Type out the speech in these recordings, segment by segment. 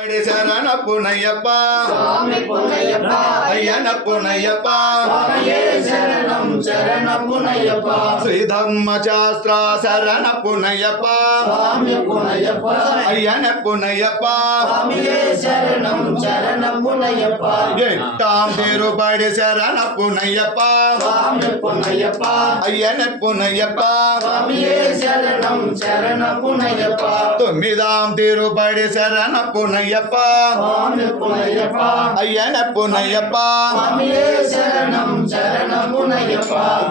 శరణ పునయ్యప్ప అయ్యన పునయ్యప్ప శ్రీధర్మశాస్త్ర శరణ పునయ్యప్ప అయ్యన పునయ్యప్ప ఎట్టాం తిరుపడి శరణ పునయ్యప్ప అయ్యన పునయ్యప్ప తొమ్మిదాం తిరుపడి శరణ పునయ్యప్ప అయ్యన పునయ్యప్ప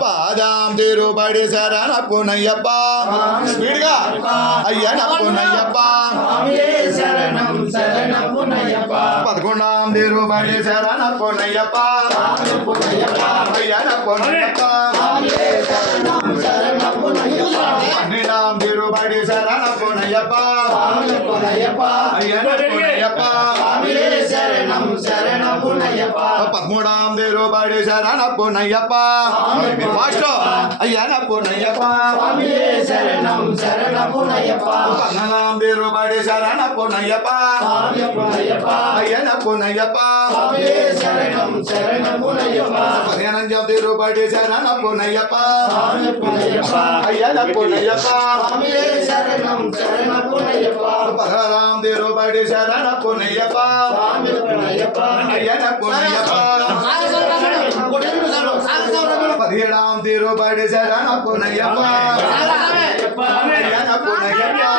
పాదాం తిరుపడి శరణ పునయ్యప్ప స్పీడ్గా అయ్యన పునయ్యప్ప పదకొండాం తిరుపడి శరణ పునయ్యప్ప అయ్యన పునయ్యప్ప పన్నెండాం తిరుపడి శరణ పునయ్యప్ప అయ్యన పునయ్యప్ప పదమూడాం తిరుపడి శరణ పునయ్యప్ప మాస్టర్ అయ్యన పునయ్యప్ప పద్నాలాం తిరుపడి శరణ పునయ్యప్ప అయ్యన పునయ్యప్ప పదిహేనంజం తిరుపడి శరణ పునయ్యప్ప అయ్యన పునయ్యప్ప పదహారాం తిరుపడి శరణ పునయ్యప్ప అయ్యన పునయ్యప్ప పదిహేడాం తిరుపడి శరణ పునయ్యప్ప